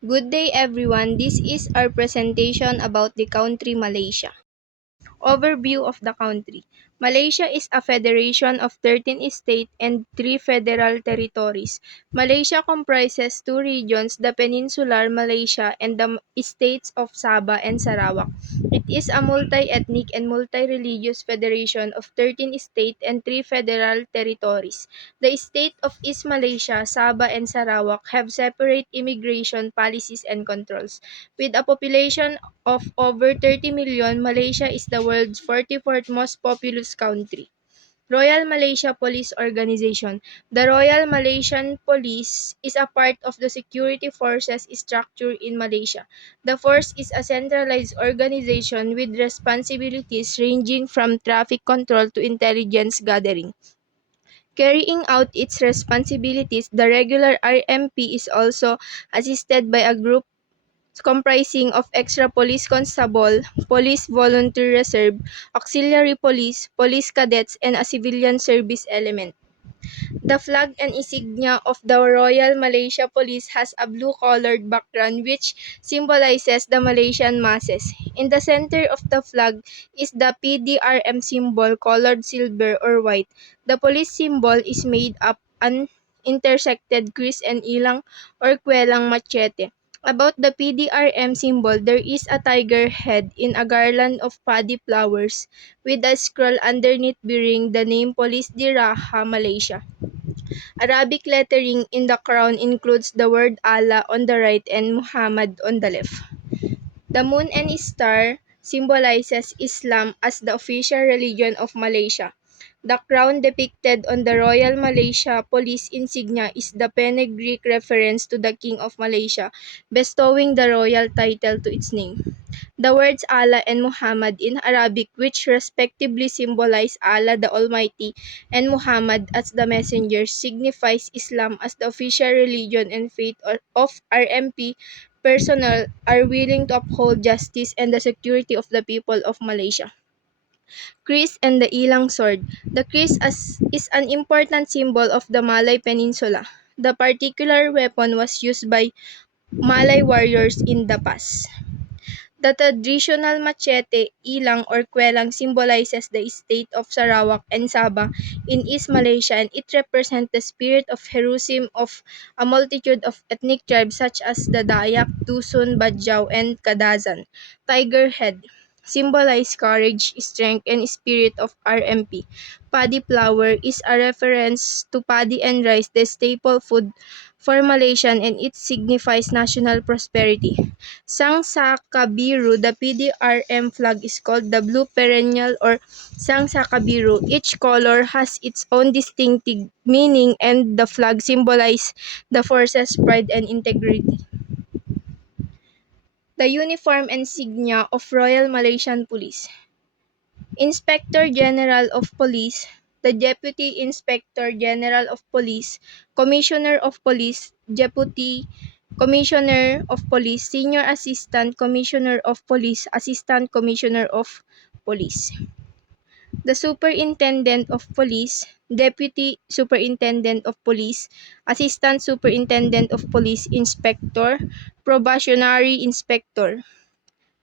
Good day everyone, this is our presentation about the country Malaysia. Overview of the country. Malaysia is a federation of 13 states and 3 federal territories. Malaysia comprises 2 regions, the Peninsular Malaysia and the states of Sabah and Sarawak. It is a multi-ethnic and multi-religious federation of 13 states and 3 federal territories. The state of East Malaysia, Sabah and Sarawak have separate immigration policies and controls. With a population of over 30 million, Malaysia is the world's 44th most populous country. Royal Malaysia Police Organization. The Royal Malaysian Police is a part of the security forces structure in Malaysia. The force is a centralized organization with responsibilities ranging from traffic control to intelligence gathering. Carrying out its responsibilities, the regular RMP is also assisted by a group comprising of extra police constable, police volunteer reserve, auxiliary police, police cadets, and a civilian service element. The flag and insignia of the Royal Malaysia Police has a blue-colored background which symbolizes the Malaysian masses. In the center of the flag is the PDRM symbol colored silver or white. The police symbol is made up an intersected Chris and ilang or kwelang machete. About the PDRM symbol, there is a tiger head in a garland of paddy flowers with a scroll underneath bearing the name Police Diraha, Malaysia. Arabic lettering in the crown includes the word Allah on the right and Muhammad on the left. The moon and star symbolizes Islam as the official religion of Malaysia. The crown depicted on the Royal Malaysia Police insignia is the Penegric reference to the King of Malaysia, bestowing the royal title to its name. The words Allah and Muhammad in Arabic, which respectively symbolize Allah the Almighty and Muhammad as the messenger, signifies Islam as the official religion and faith of RMP personnel are willing to uphold justice and the security of the people of Malaysia. Kris and the Ilang Sword. The Kris is an important symbol of the Malay Peninsula. The particular weapon was used by Malay warriors in the past. The traditional machete, ilang or kwelang symbolizes the state of Sarawak and Sabah in East Malaysia, and it represents the spirit of heroism of a multitude of ethnic tribes such as the Dayak, Dusun, Bajau, and Kadazan. Tiger head symbolize courage, strength, and spirit of RMP. Paddy flower is a reference to paddy and rice, the staple food for Malaysian, and it signifies national prosperity. Sang Saka Biru, the PDRM flag is called the Blue Perennial or Sang Saka Biru. Each color has its own distinctive meaning and the flag symbolizes the force's pride and integrity. The uniform insignia of Royal Malaysian Police. Inspector General of Police, the Deputy Inspector General of Police, Commissioner of Police, Deputy Commissioner of Police, Senior Assistant Commissioner of Police, Assistant Commissioner of Police. The Superintendent of Police, Deputy Superintendent of Police, Assistant Superintendent of Police, Inspector, Probationary Inspector.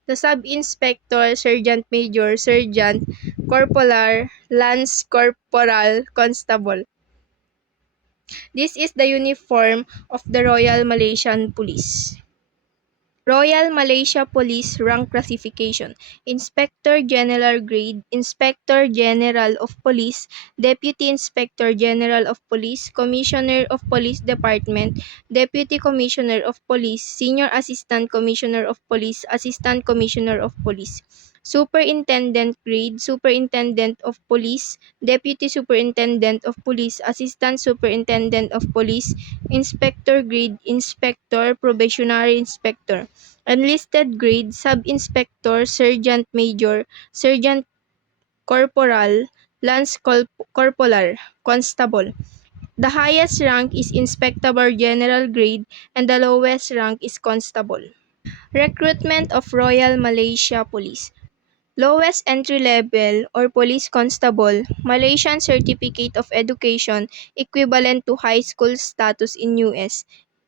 The Sub-Inspector, Sergeant Major, Sergeant, Corporal, Lance Corporal, Constable. This is the uniform of the Royal Malaysian Police. Royal Malaysia Police rank classification. Inspector General grade, Inspector General of Police, Deputy Inspector General of Police, Commissioner of Police Department, Deputy Commissioner of Police, Senior Assistant Commissioner of Police, Assistant Commissioner of Police. Superintendent grade, Superintendent of Police, Deputy Superintendent of Police, Assistant Superintendent of Police, Inspector grade, Inspector, Probationary Inspector. Enlisted grade, Sub-Inspector, Sergeant Major, Sergeant Corporal, Lance Corporal, Constable. The highest rank is Inspector General grade and the lowest rank is Constable. Recruitment of Royal Malaysia Police. Lowest entry level or police constable, Malaysian Certificate of Education equivalent to high school status in US.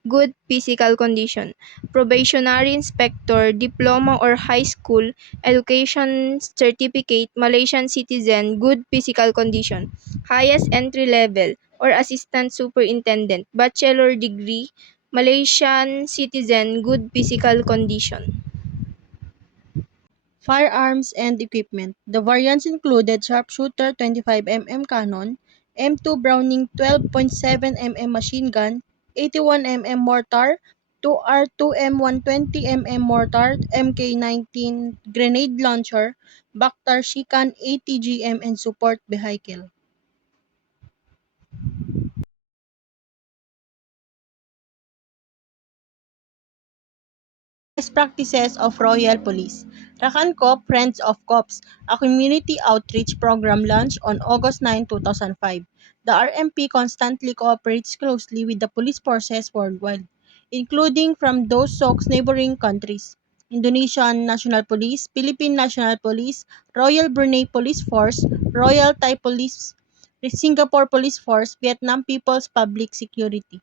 good physical condition. Probationary inspector, diploma or high school education certificate, Malaysian citizen, good physical condition. Highest entry level or assistant superintendent, bachelor degree, Malaysian citizen, good physical condition. Firearms and equipment. The variants included sharpshooter 25 mm cannon, M2 Browning 12.7 mm machine gun, 81 mm mortar, 2R2M 120 mm mortar, MK19 grenade launcher, Bakhtar Shikan ATGM and support vehicle. Best practices of Royal Police. Rakan Cop Friends of Cops, a community outreach program launched on August 9, 2005. The RMP constantly cooperates closely with the police forces worldwide, including from those SOC's neighboring countries: Indonesian National Police, Philippine National Police, Royal Brunei Police Force, Royal Thai Police, Singapore Police Force, Vietnam People's Public Security.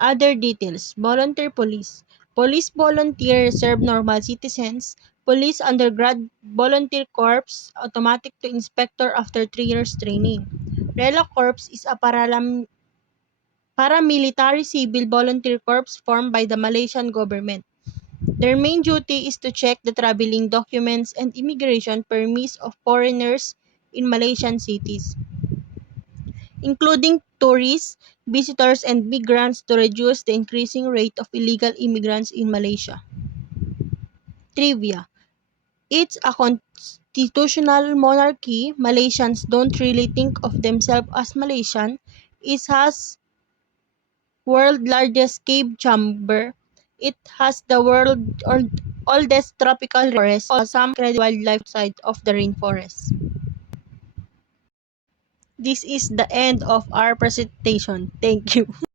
Other details: volunteer police, police volunteer reserve normal citizens, police undergrad volunteer corps, automatic to inspector after 3 years training. RELA Corps is a paramilitary civil volunteer corps formed by the Malaysian government. Their main duty is to check the traveling documents and immigration permits of foreigners in Malaysian cities, including tourists, visitors, and migrants, to reduce the increasing rate of illegal immigrants in Malaysia. Trivia: it's a constitutional monarchy. Malaysians don't really think of themselves as Malaysian. It has world largest cave chamber. It has the oldest tropical rainforest, some incredible wildlife outside of the rainforest. This is the end of our presentation. Thank you.